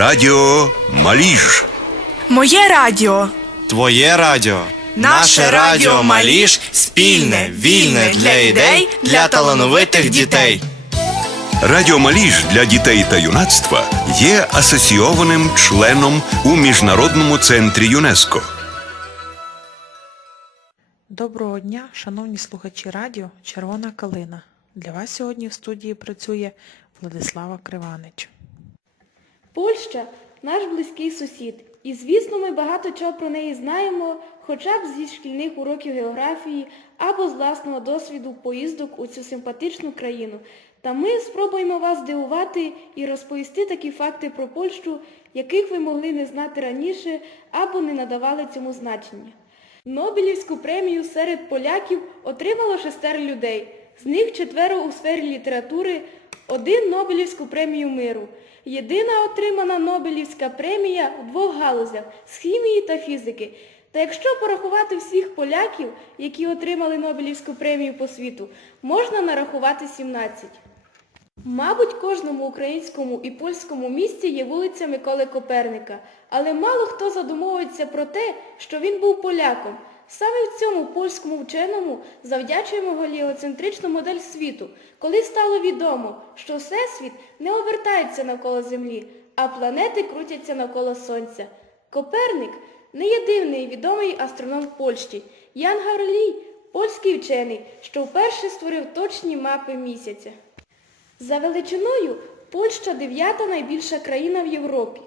Радіо Маліж. Моє радіо. Твоє радіо. Наше радіо Маліш спільне, вільне для ідей, для талановитих дітей. Радіо Маліж для дітей та юнацтва є асоційованим членом у Міжнародному центрі ЮНЕСКО. Доброго дня, шановні слухачі радіо Червона калина. Для вас сьогодні в студії працює Владислава Криванич. Польща наш близький сусід. І звісно, ми багато чого про неї знаємо, хоча б зі шкільних уроків географії або з власного досвіду поїздок у цю симпатичну країну. Та ми спробуємо вас здивувати і розповісти такі факти про Польщу, яких ви могли не знати раніше або не надавали цьому значення. Нобелівську премію серед поляків отримало шестеро людей. З них четверо у сфері літератури, один Нобелівську премію миру. Єдина отримана Нобелівська премія у двох галузях з хімії та фізики. Та якщо порахувати всіх поляків, які отримали Нобелівську премію по світу, можна нарахувати 17. Мабуть, кожному українському і польському місті є вулиця Миколи Коперника, але мало хто задумовується про те, що він був поляком. Саме в цьому польському вченому завдячуємо геліоцентричну модель світу, коли стало відомо, що Всесвіт не обертається навколо Землі, а планети крутяться навколо Сонця. Коперник не єдиний відомий астроном Польщі. Ян Гаврилій – польський вчений, що вперше створив точні мапи місяця. За величиною Польща дев'ята найбільша країна в Європі.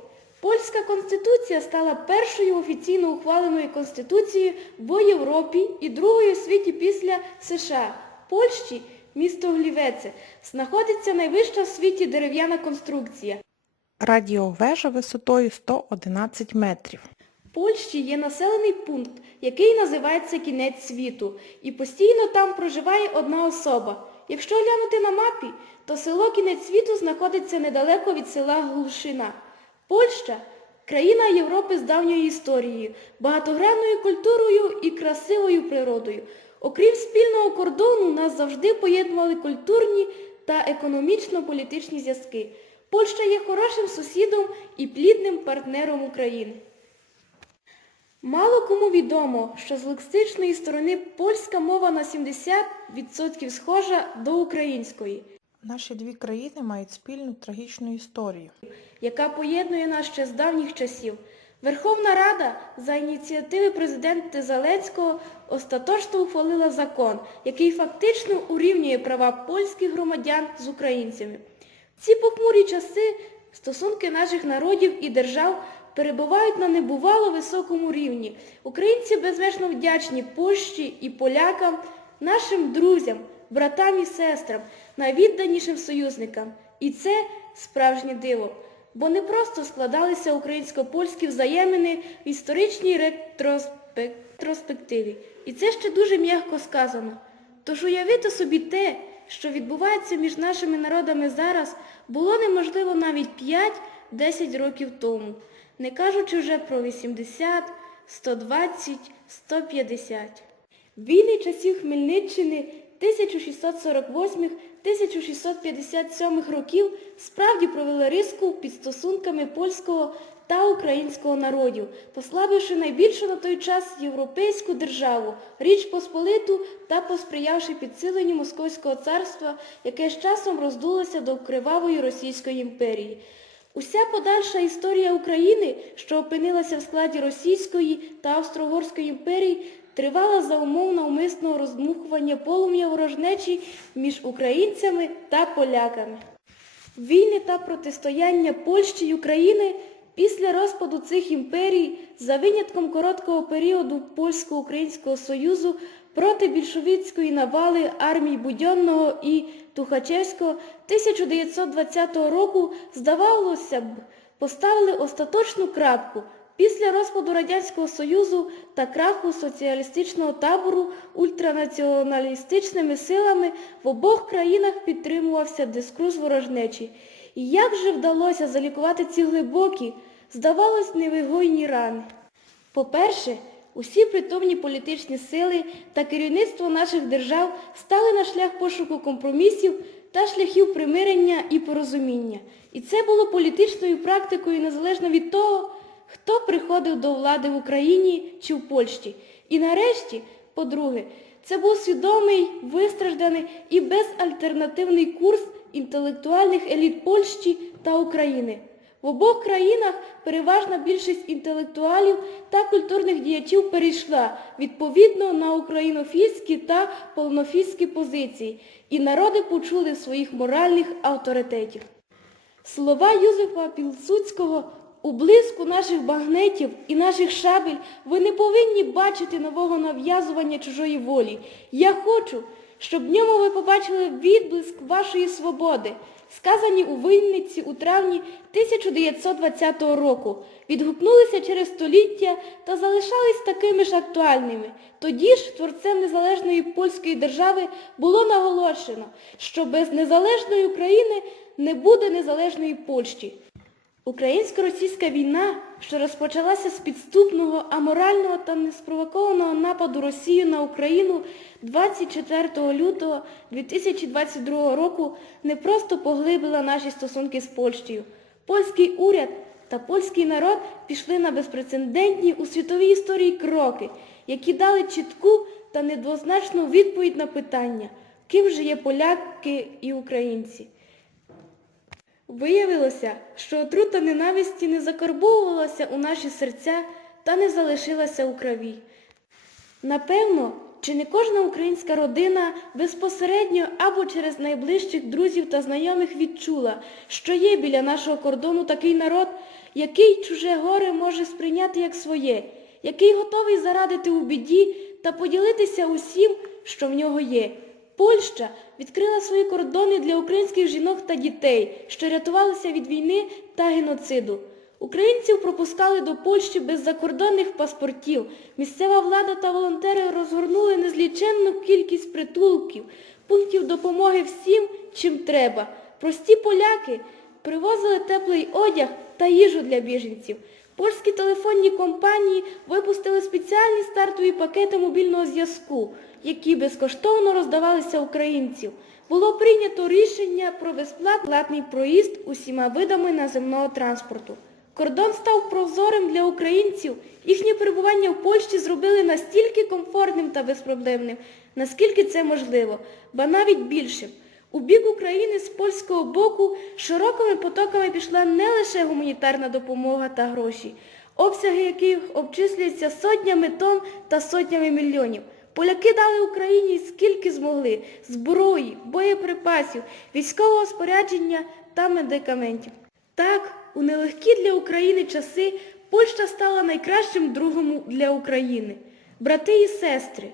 Польська конституція стала першою офіційно ухваленою конституцією в Європі і другою в світі після США. Польщі, місто Глівеце, знаходиться найвища в світі дерев'яна конструкція. Радіовежа висотою 111 метрів. Польщі є населений пункт, який називається Кінець світу, і постійно там проживає одна особа. Якщо глянути на мапі, то село Кінець світу знаходиться недалеко від села Глушина. Польща – країна Європи з давньою історією, багатогранною культурою і красивою природою. Окрім спільного кордону, нас завжди поєднували культурні та економічно-політичні зв'язки. Польща є хорошим сусідом і плідним партнером України. Мало кому відомо, що з лексичної сторони польська мова на 70% схожа до української, Наші дві країни мають спільну трагічну історію. яка поєднує нас ще з давніх часів. Верховна Рада за ініціативи президента Зеленського остаточно ухвалила закон, який фактично урівнює права польських громадян з українцями. В ці похмурі часи стосунки наших народів і держав перебувають на небувало високому рівні. Українці безмежно вдячні Польщі і полякам, нашим друзям, братам і сестрам, найвідданішим союзникам. І це справжнє диво. Бо не просто складалися українсько-польські взаємини в історичній ретроспективі. І це ще дуже м'яко сказано. Тож уявити собі те, що відбувається між нашими народами зараз, було неможливо навіть 5-10 років тому, не кажучи вже про 80, 120, 150. Війни часів Хмельниччини 1648-1657 років справді провели риску під стосунками польського та українського народів, послабивши найбільшу на той час європейську державу, Річ Посполиту та посприявши підсиленню Московського царства, яке з часом роздулося до кривавої Російської імперії. Уся подальша історія України, що опинилася в складі Російської та Австро-Угорської імперій, тривала за умов навмисного роздмухування полум'я ворожнечі між українцями та поляками. Війни та протистояння Польщі й України після розпаду цих імперій за винятком короткого періоду Польсько-Українського Союзу проти більшовицької навали армій Будьонного і Тухачевського 1920 року, здавалося б, поставили остаточну крапку після розпаду Радянського Союзу та краху соціалістичного табору ультранаціоналістичними силами в обох країнах підтримувався дискурс ворожнечі. І як же вдалося залікувати ці глибокі, здавалось, невигойні рани? По-перше, усі притомні політичні сили та керівництво наших держав стали на шлях пошуку компромісів та шляхів примирення і порозуміння. І це було політичною практикою незалежно від того, хто приходив до влади в Україні чи в Польщі. І нарешті, по-друге, це був свідомий, вистражданий і безальтернативний курс інтелектуальних еліт Польщі та України. В обох країнах переважна більшість інтелектуалів та культурних діячів перейшла відповідно на українофільські та полонофільські позиції, і народи почули своїх моральних авторитетів. Слова Юзефа Пілсудського «У блиску наших багнетів і наших шабель ви не повинні бачити нового нав'язування чужої волі. Я хочу, щоб в ньому ви побачили відблиск вашої свободи, сказані у Винниці у травні 1920 року, відгукнулися через століття та залишались такими ж актуальними. Тоді ж творцем незалежної польської держави було наголошено, що без незалежної України не буде незалежної Польщі. Українсько-російська війна, що розпочалася з підступного, аморального та неспровокованого нападу Росії на Україну 24 лютого 2022 року, не просто поглибила наші стосунки з Польщею. Польський уряд та польський народ пішли на безпрецедентні у світовій історії кроки, які дали чітку та недвозначну відповідь на питання, ким же є поляки і українці. Виявилося, що отрута ненависті не закарбовувалася у наші серця та не залишилася у крові. Напевно, чи не кожна українська родина безпосередньо або через найближчих друзів та знайомих відчула, що є біля нашого кордону такий народ, який чуже горе може сприйняти як своє, який готовий зарадити у біді та поділитися усім, що в нього є. Польща відкрила свої кордони для українських жінок та дітей, що рятувалися від війни та геноциду. Українців пропускали до Польщі без закордонних паспортів. Місцева влада та волонтери розгорнули незліченну кількість притулків, пунктів допомоги всім, чим треба. Прості поляки привозили теплий одяг та їжу для біженців. Польські телефонні компанії випустили спеціальні стартові пакети мобільного зв'язку, які безкоштовно роздавалися українців. Було прийнято рішення про безплатний проїзд усіма видами наземного транспорту. Кордон став прозорим для українців. Їхнє перебування в Польщі зробили настільки комфортним та безпроблемним, наскільки це можливо, ба навіть більшим. У бік України з польського боку широкими потоками пішла не лише гуманітарна допомога та гроші, обсяги яких обчислюються сотнями тонн та сотнями мільйонів. Поляки дали Україні скільки змогли зброї, боєприпасів, військового спорядження та медикаментів. Так, у нелегкі для України часи Польща стала найкращим другом для України. Брати і сестри,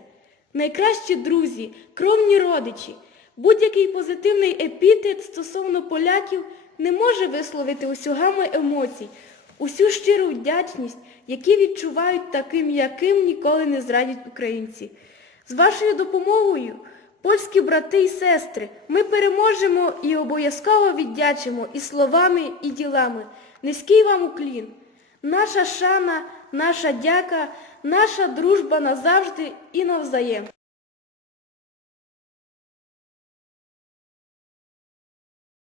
найкращі друзі, кровні родичі. Будь-який позитивний епітет стосовно поляків не може висловити усю гаму емоцій, усю щиру вдячність, які відчувають таким, яким ніколи не зрадять українці. З вашою допомогою, польські брати і сестри, ми переможемо і обов'язково віддячимо і словами, і ділами. Низький вам уклін. Наша шана, наша дяка, наша дружба назавжди і навзаєм.